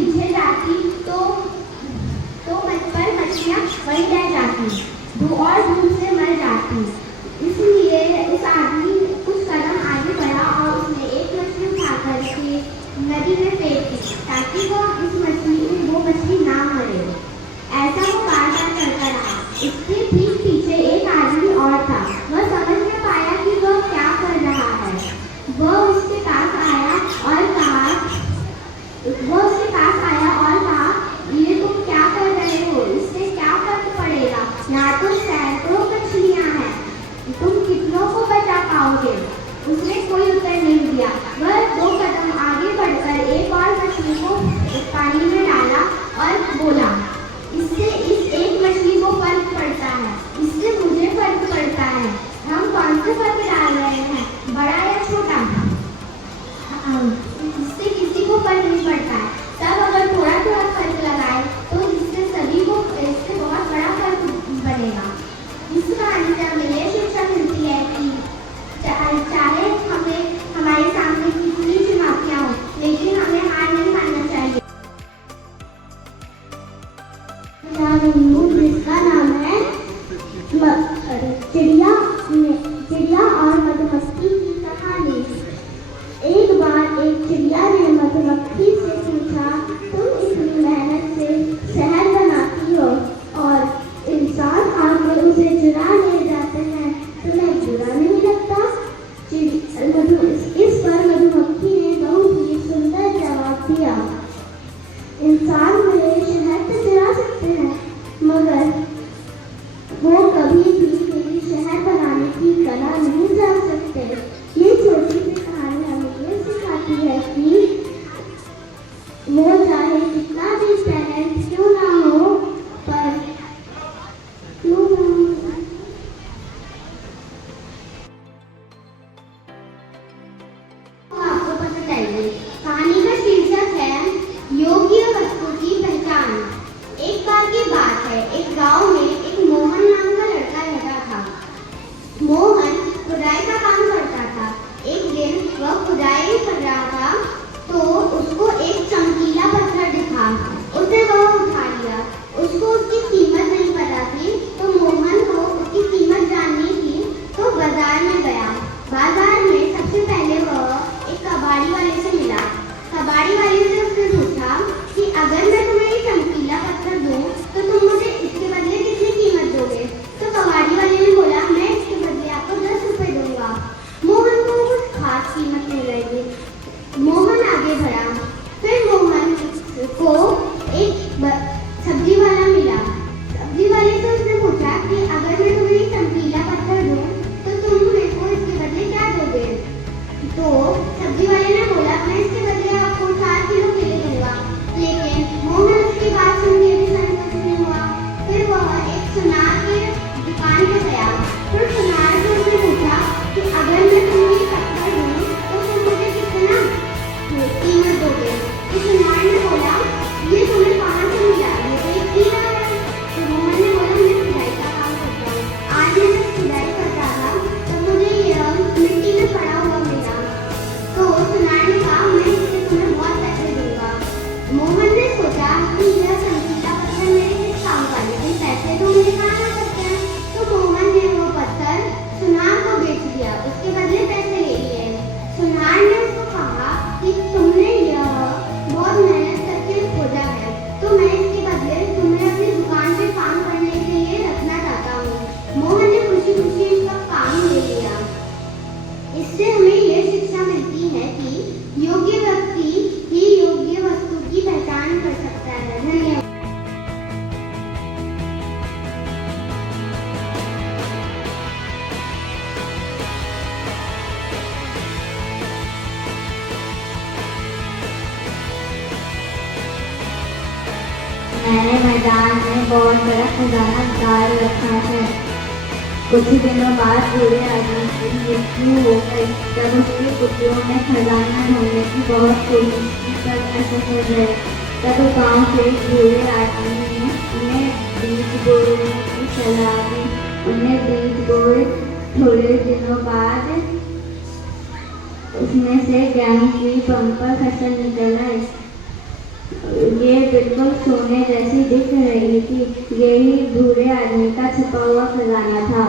पीछे जाती तो पर मछलियाँ वहीं रह जाती और धूप से मर जाती। इसलिए उस आदमी कुछ कदम आगे बढ़ा और उसने एक मछली उठा करके नदी में फेंक दी ताकि वो मछली ना मरे। ऐसा वो बार बार करता रहा। इसके ठीक पीछे एक आदमी और था। वह समझ में पाया कि वह क्या कर रहा है। वह उसके पास आया और कहा, ये तुम क्या कर रहे हो? इससे क्या फर्क पड़ेगा? यहाँ तो सैकड़ों मछलियाँ हैं, तुम कितनों को बचा पाओगे? उसने कोई उत्तर नहीं दिया। वह 2 कदम आगे बढ़कर एक और मछली को पानी में डाला और बोला, इससे इस एक मछली को फर्क पड़ता है, इससे मुझे फर्क पड़ता है। हम कौन से फर्क डाल रहे हैं, बड़ा या छोटा? इससे किसी को फर्क नहीं पड़ता है। तब अगर थोड़ा थोड़ा फर्क लगाए तो इससे सभी को इससे बहुत बड़ा फर्क बनेगा। इस कहानी से हमें यह शिक्षा मिलती है कि चाहे हमारे सामने कितनी चुनौतियां हो, लेकिन हमें हार नहीं मानना चाहिए। जिसका नाम है चिड़िया और मधुमक्खी की कहानी। एक बार एक चिड़िया ने मधुमक्खी से पूछा, तुम इतनी मेहनत से शहद बनाती हो और इंसान आकर उसे चुरा ले जाते हैं, तुम्हें बुरा नहीं लगता? इस पर मधुमक्खी ने बहुत ही सुंदर जवाब दिया, इंसान मेरे शहद तो चुरा सकते हैं, मगर वो कभी भी मेरी शहद बनाने की कला नहीं जान सकते। ये छोटी सी कहानी हमें ये सिखाती है कि वो चाहे कितना भी टैलेंट क्यों ना हो, पर आपको पता चाहिए। कहानी का शीर्षक है योग्य वस्तु की पहचान। एक बार की बात है, एक गांव में एक मोहन नाम का लड़का रहता था। मोहन खुदाई का काम करता था। एक दिन वह खुदाई कर रहा था तो उसको एक चमकीला पत्थर दिखा। उसे वह उठा लिया। उसको उसकी कीमत नहीं पता थी, तो मोहन को उसकी कीमत जाननी थी, तो बाजार में गया। बाजार में सबसे पहले वह एक कबाड़ी वाले से मिला। कबाड़ी वाले से उसने पूछा कि अगर मैं तुम्हें ये चमकीला पत्थर दूं तो तुम मुझे इसके बदले कितनी कीमत दोगे? तो कबाड़ी वाले ने बोला, मैं इसके बदले आपको 10 रुपए दूंगा। मोहन को कुछ खास कीमत नहीं लगी। मोहन आगे बढ़ा। फिर मोहन को एक सब्जी वाला मिला। सब्जी वाले से उसने पूछा कि अगर मैं तुम्हें चमकीला पत्थर दूं तो तुम मेरे को इसके बदले क्या दोगे? तो सब्जी वाले ने बोला, मैं इसके बदले आपको 4 किलो केले दूंगा। लेकिन मोहन उसकी बात सुन के भी संतुष्ट नहीं हुआ। फिर वह एक सुनार की दुकान पे गया। फिर सुनार से उसने पूछा कि अगर मैं तुम्हें ये पत्थर दूं तो तुम मुझे कितना कीमत दोगे? तो सुनार ने बोला, ये तुम्हें कहाँ से मिला? ये तो एक हीरा है। तो मोहन ने बोला, मैं खुदाई का काम करता हूँ। आज मैं जब खुदाई करता था तो मुझे यह मिट्टी में पड़ा हुआ मिला। तो सुनार ने कहा, मैं इससे तुम्हें बहुत पैसे दूंगा। मोहन ने सोचा कि यह चमकीला पत्थर मेरे किस काम का, लेकिन पैसे तो मुझे कहाँ आ सकते हैं। तो मोहन ने वो पत्थर सुनार को बेच दिया, उसके बदले पैसे ले लिए। सुनार ने उसको कहा कि तुमने यह बहुत मेहनत करके खोजा है, तो मैं इसके बदले तुम्हें अपनी दुकान पे काम करने के लिए रखना चाहता हूँ। मोहन ने खुशी खुशी इसका काम ले लिया। इससे हमें यह शिक्षा मिलती है कि योग्य व्यक्ति ही योग्य वस्तु की पहचान कर सकता है। धन्यवाद। मैंने मैदान में बहुत बड़ा खजाना डाल रखा है। कुछ दिनों बाद बूढ़े आदमी की मृत्यु हो गई। जब उसके पुत्रों ने खजाना ढूंढने की बहुत कोशिश की पर असफल रहे। तब गांव के बूढ़े आदमी ने उन्हें बीज बोने की सलाह दी। उन्हें बीज बोए। थोड़े दिनों बाद उसमें से गेहूं की बम्पर फसल निकल आई। ये बिल्कुल सोने जैसी दिख रही थी। यही बूढ़े आदमी का छुपा हुआ खजाना था।